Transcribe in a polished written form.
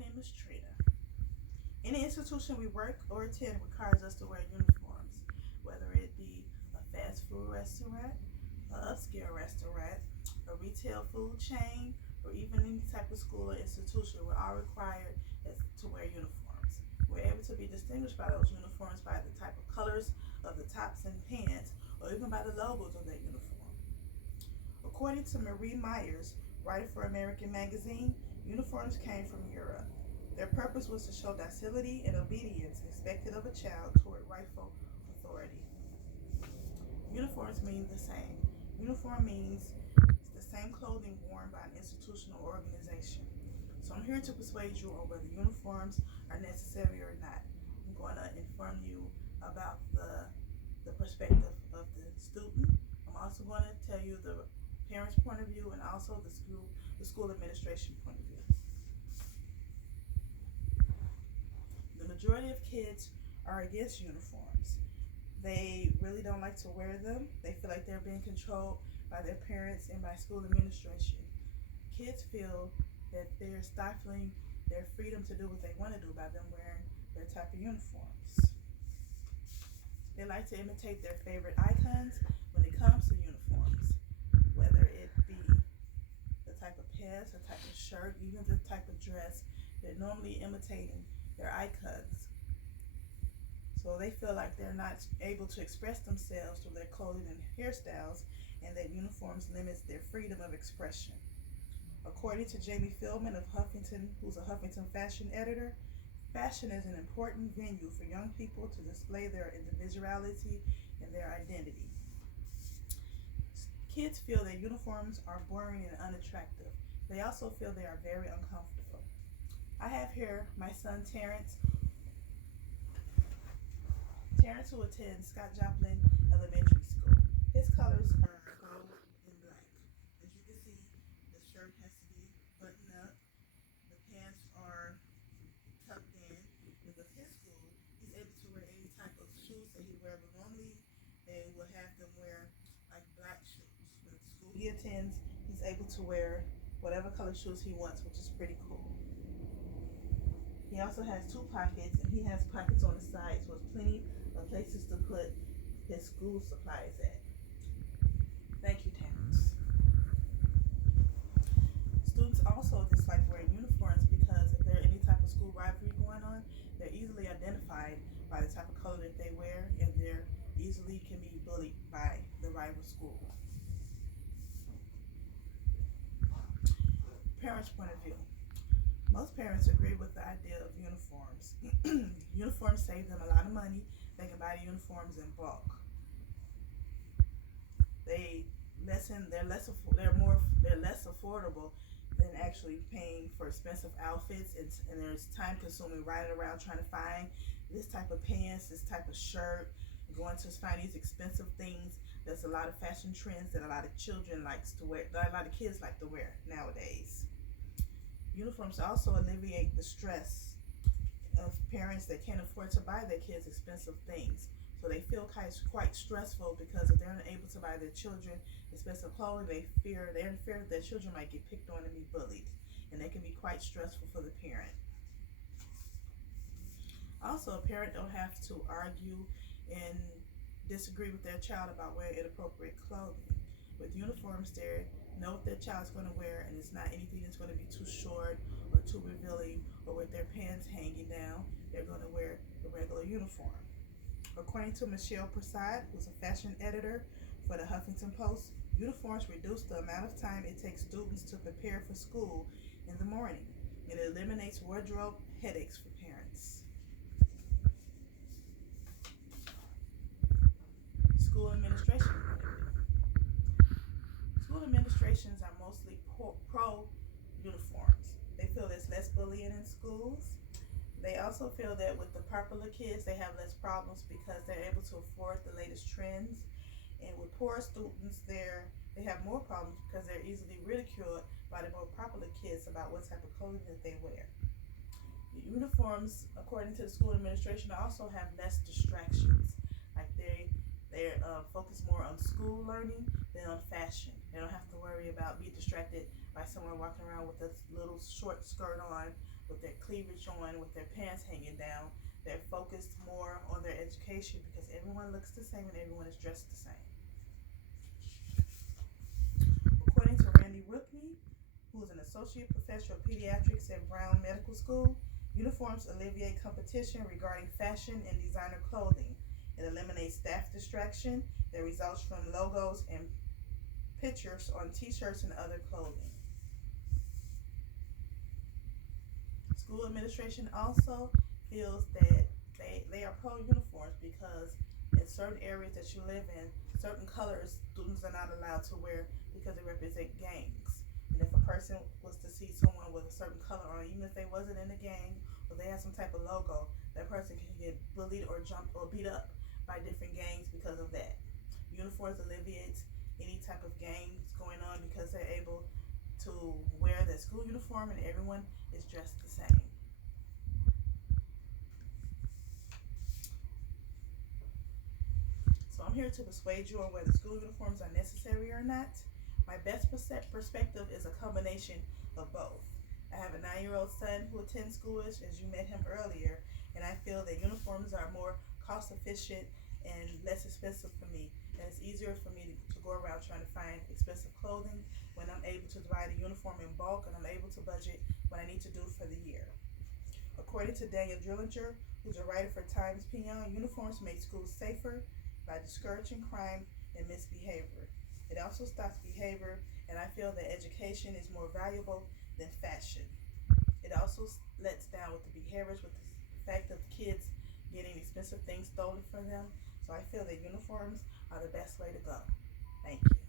name is Trina. Any institution we work or attend requires us to wear uniforms, whether it be a fast food restaurant, an upscale restaurant, a retail food chain, or even any type of school or institution. We're all required to wear uniforms. We're able to be distinguished by those uniforms by the type of colors of the tops and pants, or even by the logos of that uniform. According to Marie Myers, writer for American Magazine, uniforms came from Europe. Their purpose was to show docility and obedience expected of a child toward rightful authority. Uniforms mean the same. Uniform means it's the same clothing worn by an institutional organization. So I'm here to persuade you on whether uniforms are necessary or not. I'm going to inform you about the perspective of the student. I'm also going to tell you the parents' point of view and also the school administration point of view. The majority of kids are against uniforms. They really don't like to wear them. They feel like they're being controlled by their parents and by school administration. Kids feel that they're stifling their freedom to do what they want to do by them wearing their type of uniforms. They like to imitate their favorite icons when it comes to uniforms, whether it be the type of pants, the type of shirt, even the type of dress. They're normally imitating their icons. So they feel like they're not able to express themselves through their clothing and hairstyles, and that uniforms limits their freedom of expression. According to Jamie Fillman of Huffington, who's a Huffington fashion editor, fashion is an important venue for young people to display their individuality and their identity. Kids feel that uniforms are boring and unattractive. They also feel they are very uncomfortable. I have here my son Terrence, who attends Scott Joplin Elementary School. His colors are gold and black. As you can see, the shirt has to be buttoned up. The pants are tucked in. Because his school, he's able to wear any type of shoes that he wears. But normally, they will have them wear like black shoes. But the school he attends, he's able to wear whatever color shoes he wants, which is pretty cool. He also has two pockets, and he has pockets on the side, so it's plenty of places to put his school supplies at. Thank you, Terrence. Students also dislike wearing uniforms because if there's any type of school rivalry going on, they're easily identified by the type of color that they wear, and they're easily can be bullied by the rival school. Parents' point of view. Most parents agree with the idea of uniforms. Uniforms save them a lot of money. They can buy the uniforms in bulk. They're less affordable than actually paying for expensive outfits, and there's time consuming riding around trying to find this type of pants, this type of shirt, going to find these expensive things. There's a lot of fashion trends that a lot of children likes to wear, that a lot of kids like to wear nowadays. Uniforms also alleviate the stress of parents that can't afford to buy their kids expensive things. So they feel quite stressful because if they're not able to buy their children expensive clothing, they're in fear that their children might get picked on and be bullied. And they can be quite stressful for the parent. Also, a parent don't have to argue and disagree with their child about wearing inappropriate clothing. With uniforms, they know what their child's going to wear, and it's not anything that's going to be too short or too revealing or with their pants hanging down. They're going to wear the regular uniform. According to Michelle Prasad, who's a fashion editor for the Huffington Post, uniforms reduce the amount of time it takes students to prepare for school in the morning, and it eliminates wardrobe headaches for parents. School administration. School administrations are mostly pro uniforms. They feel there's less bullying in schools. They also feel that with the popular kids, they have less problems because they're able to afford the latest trends. And with poor students, they have more problems because they're easily ridiculed by the more popular kids about what type of clothing that they wear. The uniforms, according to the school administration, also have less distractions. Like they're focused more on school learning than on fashion. They don't have to worry about being distracted by someone walking around with a little short skirt on with their cleavage on, with their pants hanging down. They're focused more on their education because everyone looks the same and everyone is dressed the same. According to Randy Rookney, who is an associate professor of pediatrics at Brown Medical School, uniforms alleviate competition regarding fashion and designer clothing. It eliminates staff distraction that results from logos and pictures on t-shirts and other clothing. School administration also feels that they are pro uniforms because in certain areas that you live in, certain colors students are not allowed to wear because they represent gangs. And if a person was to see someone with a certain color on, even if they wasn't in a gang or they had some type of logo, that person can get bullied or jumped or beat up by different gangs because of that. Uniforms alleviates any type of gangs going on because they're able to wear their school uniform and everyone is dressed the same. So I'm here to persuade you on whether school uniforms are necessary or not. My best perspective is a combination of both. I have a 9-year-old son who attends schoolish, as you met him earlier, and I feel that uniforms are more cost efficient and less expensive for me. And it's easier for me to go around trying to find expensive clothing when I'm able to buy the uniform in bulk and I'm able to budget what I need to do for the year. According to Daniel Drillinger, who's a writer for Times Picayune, uniforms make schools safer by discouraging crime and misbehavior. It also stops behavior, and I feel that education is more valuable than fashion. It also lets down with the behaviors, with the fact of kids getting expensive things stolen from them. So I feel that uniforms are the best way to go. Thank you.